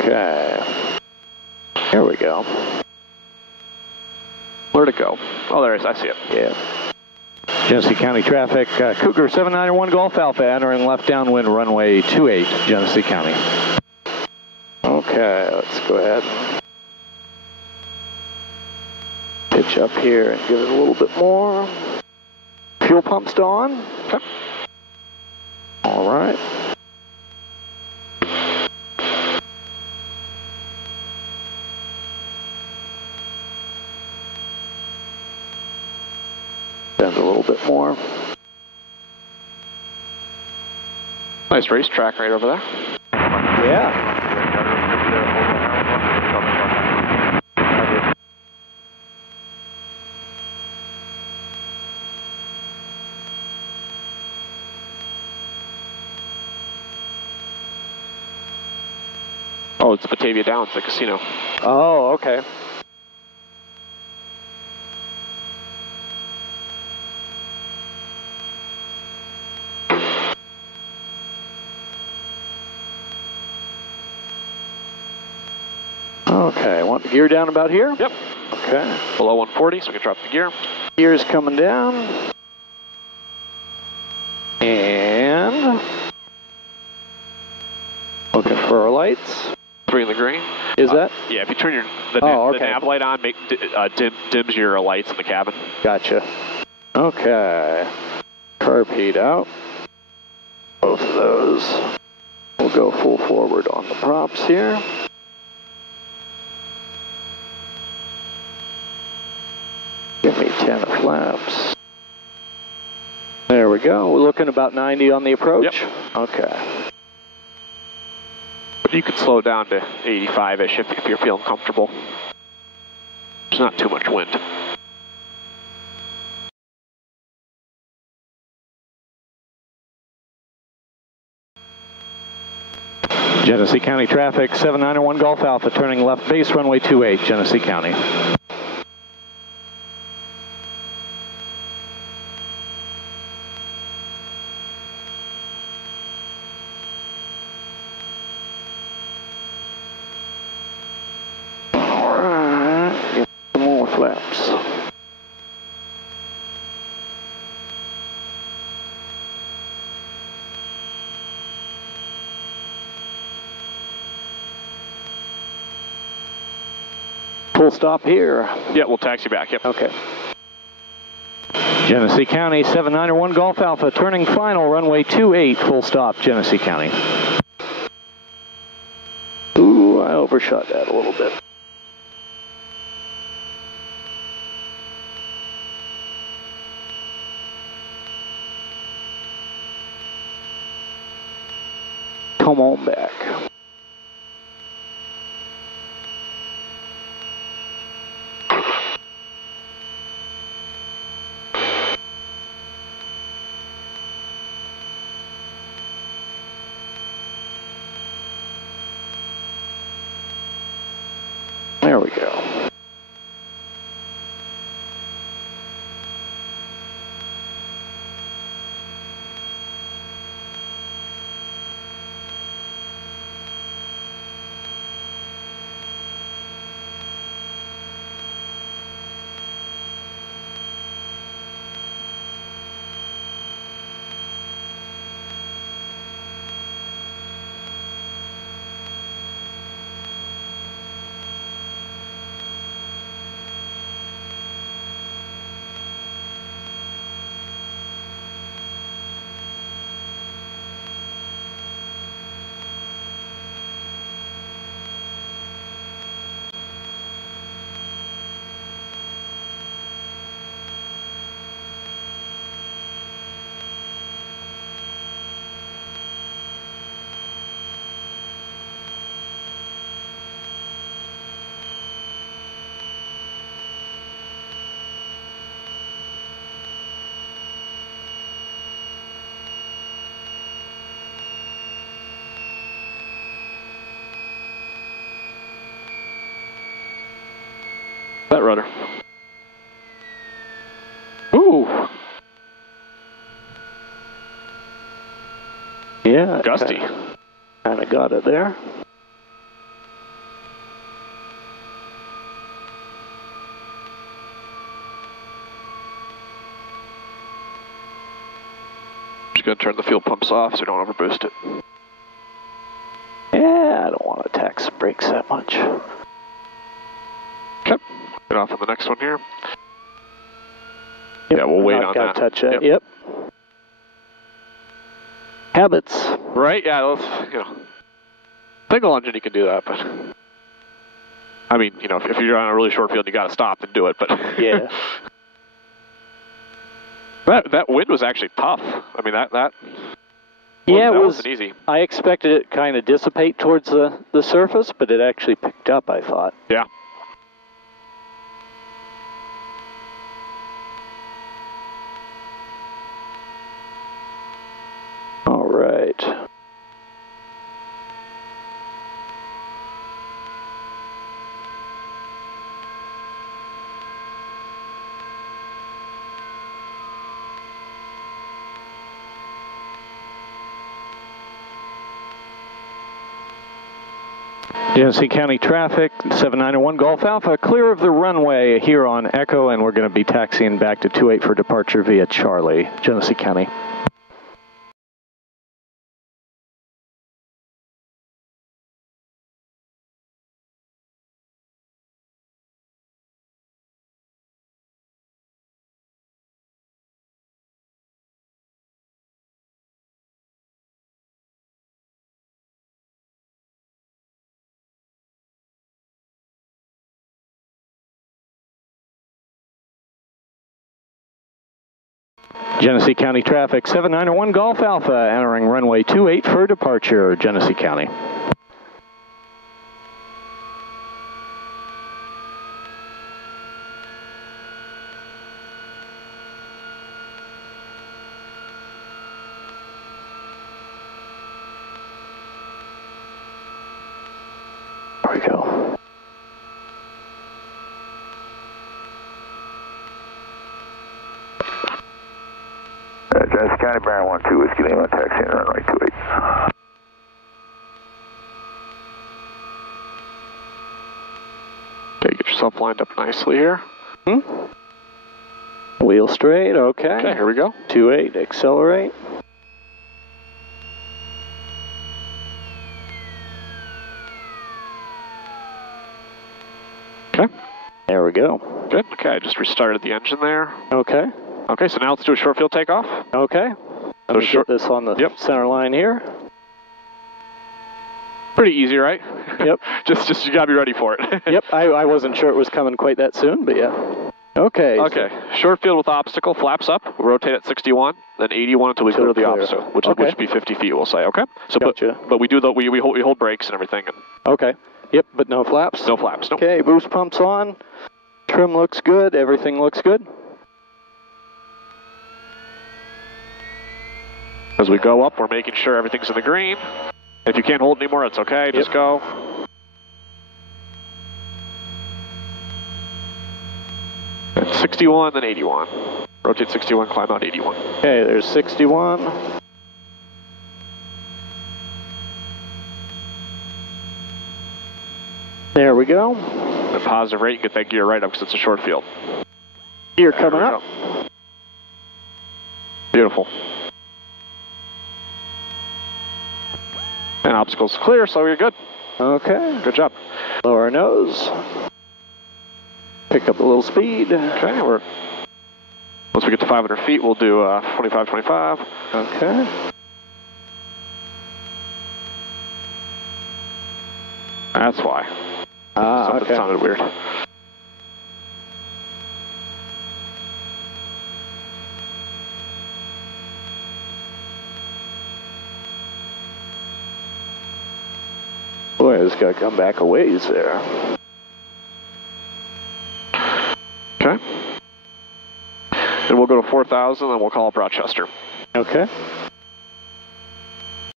Okay. Here we go. Where'd it go? Oh, there it is. I see it. Yeah. Genesee County traffic, Cougar 791 Golf Alpha entering left downwind runway 28, Genesee County. Okay, let's go ahead and pitch up here and give it a little bit more. Fuel pump's on. Okay. All right. Bend a little bit more. Nice racetrack right over there. Yeah. Oh, it's Batavia Downs, the casino. Oh, okay. Okay, want the gear down about here? Yep. Okay. Below 140, so we can drop the gear. Gear's coming down. And looking for our lights. 3 in the green. Is that? Yeah, if you turn the nav light on, dims your lights in the cabin. Gotcha. Okay. Carb heat out. Both of those. We'll go full forward on the props here. Give me 10 of flaps. There we go. We're looking about 90 on the approach? Yep. Okay. But you can slow down to 85-ish if you're feeling comfortable. There's not too much wind. Genesee County traffic, 791 Golf Alpha, turning left base, runway 28, Genesee County. Alright, get some more flaps. Full stop here. Yeah, we'll taxi back, yep. Okay. Genesee County, 791 Golf Alpha, turning final, runway 28, full stop, Genesee County. Ooh, I overshot that a little bit. Come on back. There we go. That rudder. Ooh. Yeah. Gusty. Kind of got it there. Just gonna turn the fuel pumps off so we don't overboost it. Yeah, I don't want to tax the brakes that much. Okay, get off on the next one here. Yep, yeah, we'll wait on that. Touch that. Yep. Habits. Right? Yeah. Let's, single engine, you can do that, but I mean, if you're on a really short field, you got to stop and do it. But yeah. That wind was actually tough. I mean, that wasn't easy. I expected it kind of dissipate towards the surface, but it actually picked up, I thought. Yeah. All right. Genesee County traffic, 7901 Golf Alpha, clear of the runway here on Echo, and we're going to be taxiing back to 28 for departure via Charlie, Genesee County. Genesee County traffic, 7901 Golf Alpha, entering runway 28 for departure, Genesee County. There we go. Genesee County, Baron 12, Whiskey Lima, taxiing runway 28. Okay, get yourself lined up nicely here. Wheel straight, okay. Okay, here we go. 28, accelerate. Okay. There we go. Good. Okay, I just restarted the engine there. Okay. Okay, so now let's do a short field takeoff. Okay. Let me get this on the center line here. Pretty easy, right? Yep. just you gotta be ready for it. Yep, I wasn't sure it was coming quite that soon, but yeah. Okay. Okay, short field with obstacle, flaps up, we'll rotate at 61, then 81 until we clear the obstacle, which would be 50 feet, we'll say, okay? So, gotcha. but we do we hold brakes and everything. And okay. Yep, but no flaps? No flaps, no. Okay, boost pumps on, trim looks good, everything looks good. As we go up, we're making sure everything's in the green. If you can't hold anymore, it's okay, just go. At 61, then 81. Rotate 61, climb out 81. Okay, there's 61. There we go. At positive rate, you get that gear right up because it's a short field. Gear coming up. Beautiful. And obstacles clear, so you're good. Okay. Good job. Lower nose. Pick up a little speed. Okay, once we get to 500 feet, we'll do 25, 25. Okay. That's why. Something sounded weird. Boy, it's got to come back a ways there. Okay. And we'll go to 4,000, then we'll call up Rochester. Okay.